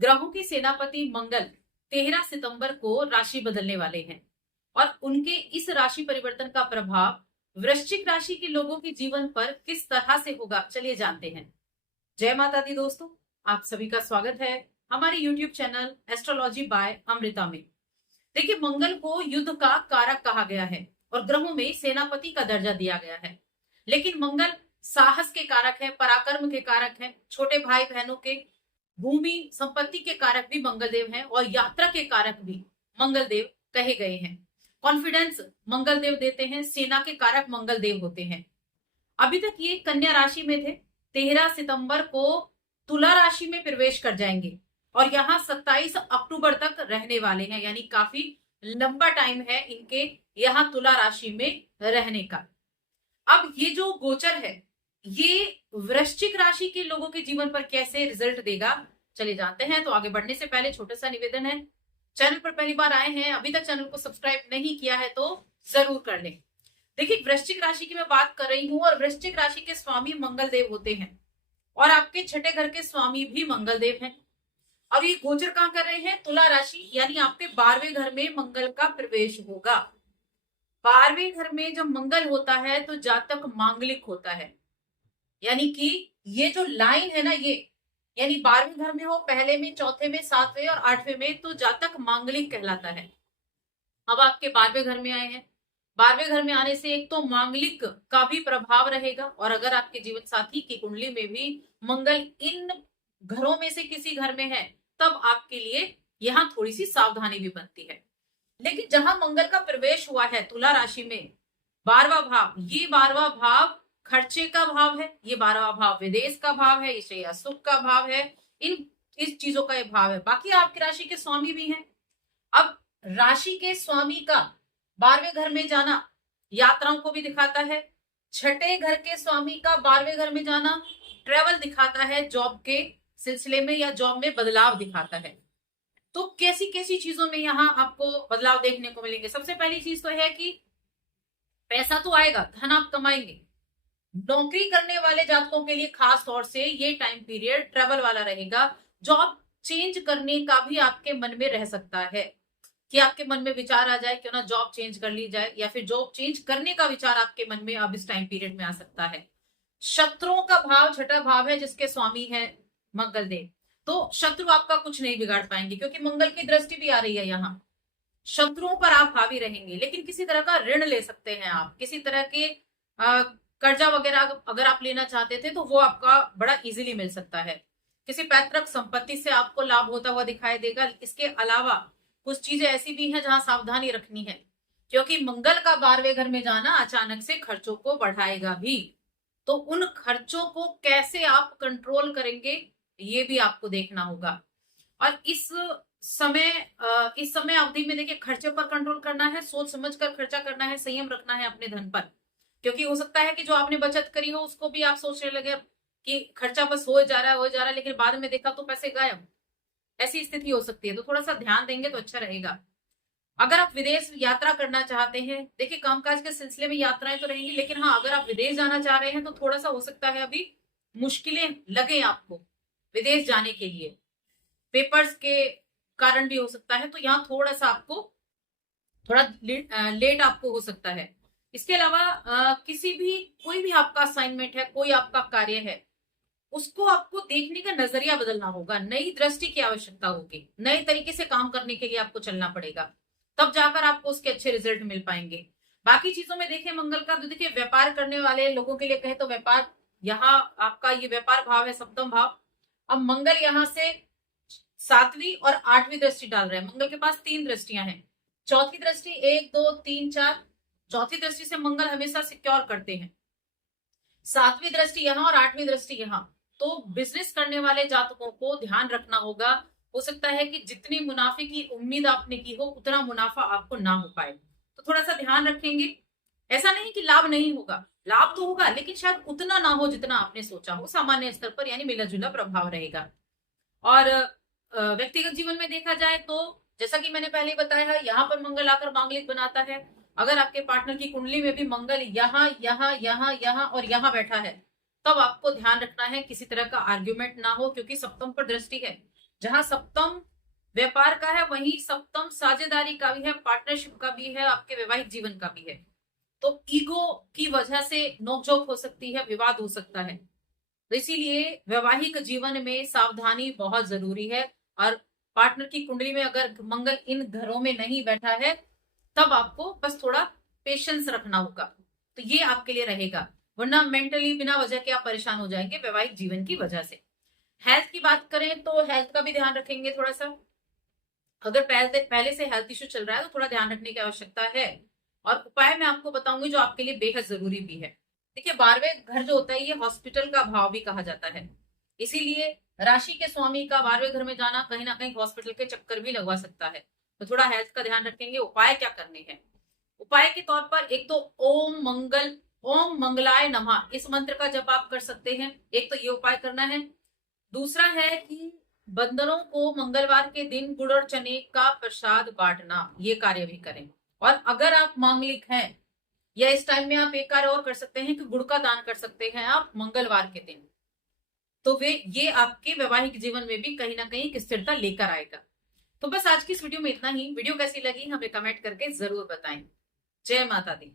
ग्रहों के सेनापति मंगल 13 सितंबर को राशि बदलने वाले हैं और उनके इस राशि परिवर्तन का प्रभाव वृश्चिक राशि के लोगों के जीवन पर किस तरह से होगा, चलिए जानते हैं। जय माता दी दोस्तों, आप सभी का स्वागत है हमारे YouTube channel astrology by Amrita में। देखिए, मंगल को युद्ध का कारक कहा गया है और ग्रहों में सेनापति का दर्जा दिया गया है, लेकिन मंगल साहस के कारक है, पराक्रम के कारक है, छोटे भाई बहनों के, भूमि संपत्ति के कारक भी मंगलदेव हैं और यात्रा के कारक भी मंगलदेव कहे गए हैं। कॉन्फिडेंस मंगलदेव देते हैं, सेना के कारक मंगलदेव होते हैं। अभी तक ये कन्या राशि में थे, 13 सितंबर को तुला राशि में प्रवेश कर जाएंगे और यहाँ 27 अक्टूबर तक रहने वाले हैं, यानी काफी लंबा टाइम है इनके यहाँ तुला राशि में रहने का। अब ये जो गोचर है ये वृश्चिक राशि के लोगों के जीवन पर कैसे रिजल्ट देगा, चलिए जानते हैं। तो आगे बढ़ने से पहले छोटा सा निवेदन है, चैनल पर पहली बार आए हैं, अभी तक चैनल को सब्सक्राइब नहीं किया है तो जरूर कर लें। देखिए, वृश्चिक राशि की मैं बात कर रही हूं और वृश्चिक राशि के स्वामी मंगलदेव होते हैं और आपके छठे घर के स्वामी भी मंगलदेव हैं। और ये गोचर कहां कर रहे हैं? तुला राशि, यानी आपके 12वें घर में मंगल का प्रवेश होगा। 12वें घर में जब मंगल होता है तो जातक मांगलिक होता है, यानी कि ये जो लाइन है ना, ये यानी 12वें घर में हो, पहले में, चौथे में, 7वें और 8वें में, तो जातक मांगलिक कहलाता है। अब आपके 12वें घर में आए हैं, 12वें घर में आने से एक तो मांगलिक का भी प्रभाव रहेगा और अगर आपके जीवन साथी की कुंडली में भी मंगल इन घरों में से किसी घर में है तब आपके लिए यहाँ थोड़ी सी सावधानी भी बनती है। लेकिन जहां मंगल का प्रवेश हुआ है तुला राशि में, 12वां भाव, ये 12वां भाव खर्चे का भाव है, ये 12वां भाव विदेश का भाव है, इसे या सुख का भाव है, इस चीजों का ये भाव है। बाकी आपकी राशि के स्वामी भी हैं। अब राशि के स्वामी का 12वें घर में जाना यात्राओं को भी दिखाता है, छठे घर के स्वामी का 12वें घर में जाना ट्रेवल दिखाता है, जॉब के सिलसिले में या जॉब में बदलाव दिखाता है। तो कैसी कैसी चीजों में यहाँ आपको बदलाव देखने को मिलेंगे। सबसे पहली चीज तो है कि पैसा तो आएगा, धन आप कमाएंगे। नौकरी करने वाले जातकों के लिए खास तौर से ये टाइम पीरियड ट्रेवल वाला रहेगा। जॉब चेंज करने का भी आपके मन में रह सकता है कि आपके मन में विचार आ जाए क्यों ना जॉब चेंज कर ली जाए, या फिर जॉब चेंज करने का विचार आपके मन में अब इस टाइम पीरियड में आ सकता है। शत्रुओं का भाव छठा भाव है जिसके स्वामी है मंगलदेव, तो शत्रु आपका कुछ नहीं बिगाड़ पाएंगे क्योंकि मंगल की दृष्टि भी आ रही है यहाँ। शत्रुओं पर आप हावी रहेंगे, लेकिन किसी तरह का ऋण ले सकते हैं आप, किसी तरह के कर्जा वगैरह अगर आप लेना चाहते थे तो वो आपका बड़ा इजीली मिल सकता है। किसी पैतृक संपत्ति से आपको लाभ होता हुआ दिखाई देगा। इसके अलावा कुछ चीजें ऐसी भी हैं जहां सावधानी रखनी है, क्योंकि मंगल का 12वें घर में जाना अचानक से खर्चों को बढ़ाएगा भी। तो उन खर्चों को कैसे आप कंट्रोल करेंगे ये भी आपको देखना होगा। और इस समय अवधि में देखिए, खर्चे पर कंट्रोल करना है, सोच समझ कर खर्चा करना है, संयम रखना है अपने धन पर, क्योंकि हो सकता है कि जो आपने बचत करी हो उसको भी आप सोचने लगे कि खर्चा बस हो जा रहा है, लेकिन बाद में देखा तो पैसे गायब। ऐसी स्थिति हो सकती है, तो थोड़ा सा ध्यान देंगे तो अच्छा रहेगा। अगर आप विदेश यात्रा करना चाहते हैं, देखिए कामकाज के सिलसिले में यात्राएं तो रहेंगी, लेकिन हाँ, अगर आप विदेश जाना चाह रहे हैं तो थोड़ा सा हो सकता है अभी मुश्किलें लगे आपको विदेश जाने के लिए, पेपर्स के कारण भी हो सकता है, तो यहाँ थोड़ा सा आपको थोड़ा लेट आपको हो सकता है। इसके अलावा कोई भी आपका असाइनमेंट है, कोई आपका कार्य है, उसको आपको देखने का नजरिया बदलना होगा, नई दृष्टि की आवश्यकता होगी, नए तरीके से काम करने के लिए आपको चलना पड़ेगा, तब जाकर आपको उसके अच्छे रिजल्ट मिल पाएंगे। बाकी चीजों में देखें मंगल का, तो देखिए व्यापार करने वाले लोगों के लिए कहे तो व्यापार, यहाँ आपका ये व्यापार भाव है, सप्तम भाव। अब मंगल यहाँ से 7वीं और 8वीं दृष्टि डाल रहे हैं। मंगल के पास 3 दृष्टियां हैं, चौथी दृष्टि 1 2 3 4, चौथी दृष्टि से मंगल हमेशा सिक्योर करते हैं। 7वीं दृष्टि यहाँ और 8वीं दृष्टि यहाँ, तो बिजनेस करने वाले जातकों को ध्यान रखना होगा। हो सकता है कि जितनी मुनाफे की उम्मीद आपने की हो उतना मुनाफा आपको ना हो पाए, तो थोड़ा सा ध्यान रखेंगे। ऐसा नहीं कि लाभ नहीं होगा, लाभ तो होगा, लेकिन शायद उतना ना हो जितना आपने सोचा हो, सामान्य स्तर पर, यानी मिला जुला प्रभाव रहेगा। और व्यक्तिगत जीवन में देखा जाए तो जैसा कि मैंने पहले बताया, यहाँ पर मंगल आकर मांगलिक बनाता है। अगर आपके पार्टनर की कुंडली में भी मंगल यहाँ यहाँ यहाँ यहाँ और यहाँ बैठा है, तब आपको ध्यान रखना है किसी तरह का आर्ग्यूमेंट ना हो, क्योंकि सप्तम पर दृष्टि है, जहां सप्तम व्यापार का है वहीं सप्तम साझेदारी का भी है, पार्टनरशिप का भी है, आपके वैवाहिक जीवन का भी है। तो ईगो की वजह से नोकझोंक हो सकती है, विवाद हो सकता है। तो इसीलिए वैवाहिक जीवन में सावधानी बहुत जरूरी है। और पार्टनर की कुंडली में अगर मंगल इन घरों में नहीं बैठा है तब आपको बस थोड़ा पेशेंस रखना होगा, तो ये आपके लिए रहेगा। वरना मेंटली बिना वजह के आप परेशान हो जाएंगे वैवाहिक जीवन की वजह से। हेल्थ की बात करें तो हेल्थ का भी ध्यान रखेंगे थोड़ा सा। अगर पहले से हेल्थ इश्यू चल रहा है तो थोड़ा ध्यान रखने की आवश्यकता है। और उपाय मैं आपको बताऊंगी जो आपके लिए बेहद जरूरी भी है। देखिए, 12वें घर जो होता है ये हॉस्पिटल का भाव भी कहा जाता है। इसीलिए राशि के स्वामी का 12वें घर में जाना कहीं ना कहीं हॉस्पिटल के चक्कर भी लगवा सकता है। तो थोड़ा हेल्थ का ध्यान रखेंगे। उपाय क्या करने हैं? उपाय के तौर पर एक तो ओम मंगलाय नमः इस मंत्र का जप आप कर सकते हैं। एक तो ये उपाय करना है। दूसरा है कि बंदरों को मंगलवार के दिन गुड़ और चने का प्रसाद बांटना, ये कार्य भी करें। और अगर आप मांगलिक हैं या इस टाइम में आप एक कार्य और कर सकते हैं कि गुड़ का दान कर सकते हैं आप मंगलवार के दिन। तो वे ये आपके वैवाहिक जीवन में भी कहीं ना कहीं एक स्थिरता लेकर आएगा। तो बस आज की इस वीडियो में इतना ही। वीडियो कैसी लगी हमें कमेंट करके जरूर बताएं। जय माता दी।